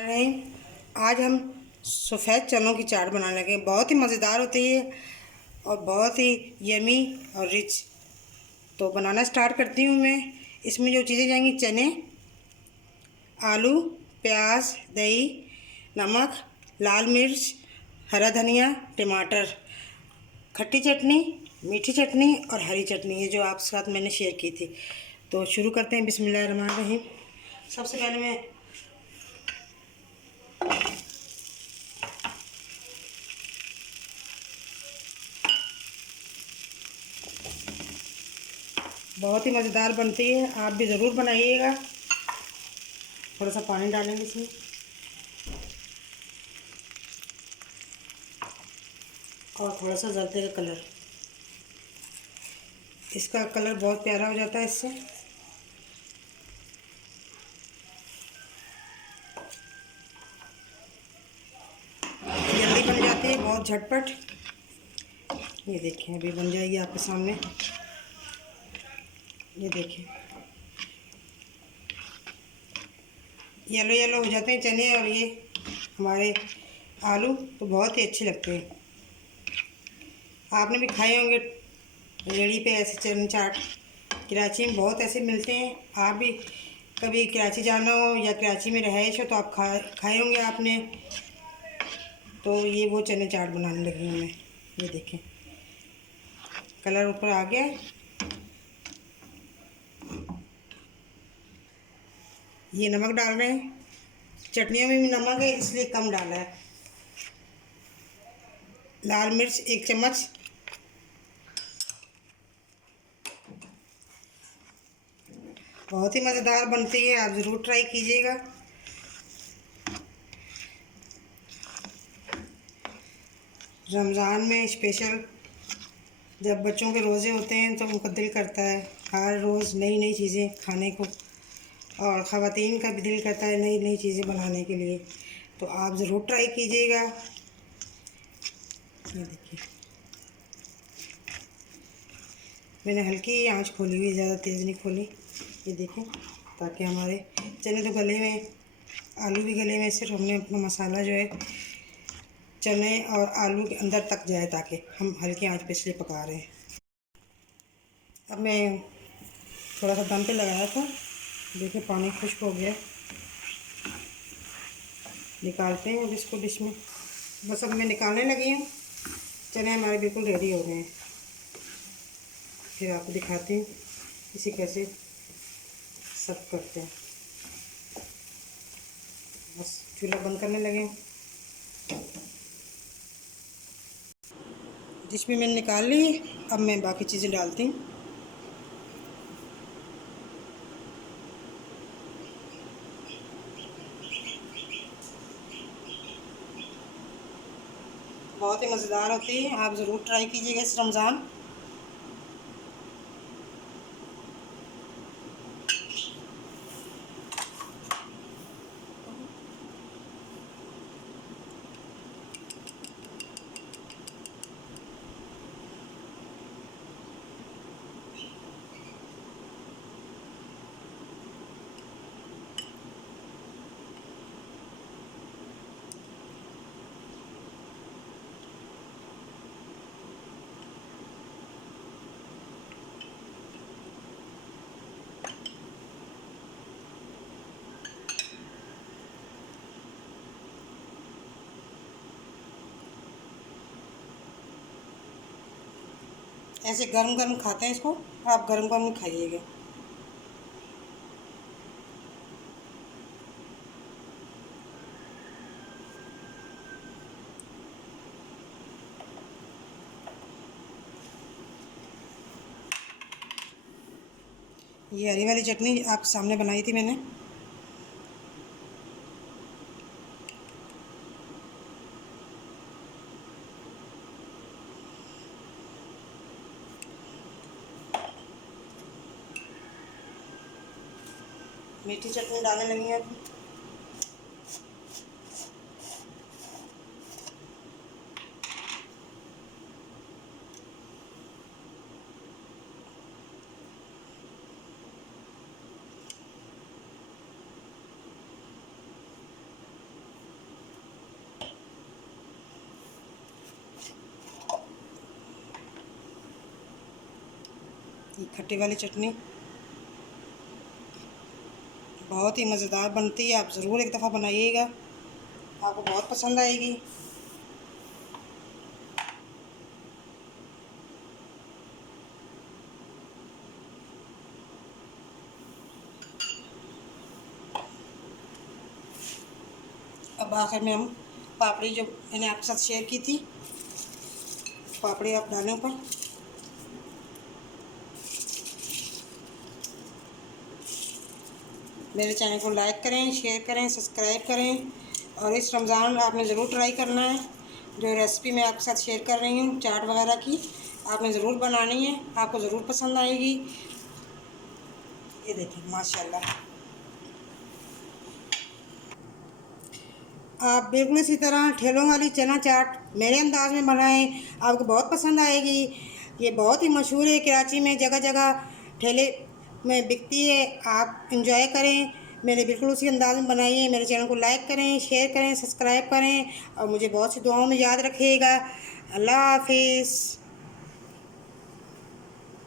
नहीं, आज हम सफ़ेद चनों की चाट बनाने लगे। बहुत ही मज़ेदार होती है और बहुत ही यमी और रिच। तो बनाना स्टार्ट करती हूँ मैं। इसमें जो चीज़ें जाएंगी: चने, आलू, प्याज, दही, नमक, लाल मिर्च, हरा धनिया, टमाटर, खट्टी चटनी, मीठी चटनी और हरी चटनी, ये जो आपके साथ मैंने शेयर की थी। तो शुरू करते हैं। बिस्मिल्लाहिर्रहमानिर्रहीम। सबसे पहले मैं बहुत ही मज़ेदार बनती है, आप भी ज़रूर बनाइएगा। थोड़ा सा पानी डालेंगे इसमें और थोड़ा सा जर्दे का कलर। इसका कलर बहुत प्यारा हो जाता है इससे। जल्दी बन जाती है, बहुत झटपट। ये देखिए, अभी बन जाएगी आपके सामने। ये देखिए, येलो येलो हो जाते हैं चने और ये हमारे आलू, तो बहुत ही अच्छे लगते हैं। आपने भी खाए होंगे रेडी पे ऐसे चने चाट। कराची में बहुत ऐसे मिलते हैं। आप भी कभी कराची जाना हो या कराची में रहाइश हो तो आप खाए होंगे आपने। तो ये वो चने चाट बनाने लगी हूँ मैं। ये देखें, कलर ऊपर आ गया। ये नमक डाल रहे हैं। चटनियों में भी नमक है, इसलिए कम डाला है। लाल मिर्च 1 चम्मच, बहुत ही मज़ेदार बनती है, आप ज़रूर ट्राई कीजिएगा। रमज़ान में स्पेशल जब बच्चों के रोज़े होते हैं तो उनका दिल करता है हर रोज़ नई नई चीज़ें खाने को, और ख़वातीन का भी दिल करता है नई नई चीज़ें बनाने के लिए। तो आप ज़रूर ट्राई कीजिएगा। ये देखिए, मैंने हल्की आंच खोली हुई, ज़्यादा तेज़ नहीं खोली। ये देखें, ताकि हमारे चने तो गले में, आलू भी गले में, सिर्फ हमने अपना मसाला जो है चने और आलू के अंदर तक जाए, ताकि हम हल्की आंच पे इसलिए पका रहे हैं। अब मैं थोड़ा सा दम पे लगाया था, देखिए पानी खुश्क हो गया। निकालते हैं अब इसको डिश में। बस अब मैं निकालने लगी हूँ। चने हमारे बिल्कुल रेडी हो गए हैं। फिर आपको दिखाती हूँ इसे कैसे सर्व करते हैं। बस चूल्हा बंद करने लगे हैं। डिश में मैंने निकाल ली। अब मैं बाकी चीज़ें डालती हूँ। बहुत ही मज़ेदार होती है, आप ज़रूर ट्राई कीजिएगा इस रमज़ान। ऐसे गरम गरम खाते हैं इसको, आप गरम गरम खाइएगा। ये हरी वाली चटनी आपके सामने बनाई थी मैंने। मीठी चटनी डालने लगी हैं अब। ये खट्टी वाली चटनी बहुत ही मज़ेदार बनती है। आप ज़रूर एक दफ़ा बनाइएगा, आपको बहुत पसंद आएगी। अब आखिर में हम पापड़ी जो मैंने आपके साथ शेयर की थी, पापड़ी आप डालें ऊपर। मेरे चैनल को लाइक करें, शेयर करें, सब्सक्राइब करें और इस रमज़ान में आपने ज़रूर ट्राई करना है। जो रेसिपी मैं आपके साथ शेयर कर रही हूँ चाट वगैरह की, आपने ज़रूर बनानी है, आपको ज़रूर पसंद आएगी। ये देखिए माशाल्लाह। आप बिल्कुल इसी तरह ठेलों वाली चना चाट मेरे अंदाज़ में बनाएं, आपको बहुत पसंद आएगी। ये बहुत ही मशहूर है, कराची में जगह जगह ठेले में बिकती है। आप इंजॉय करें, मेरे बिल्कुल उसी अंदाज़ में बनाइए। मेरे चैनल को लाइक करें, शेयर करें, सब्सक्राइब करें और मुझे बहुत सी दुआओं में याद रखिएगा। अल्लाह हाफिज़।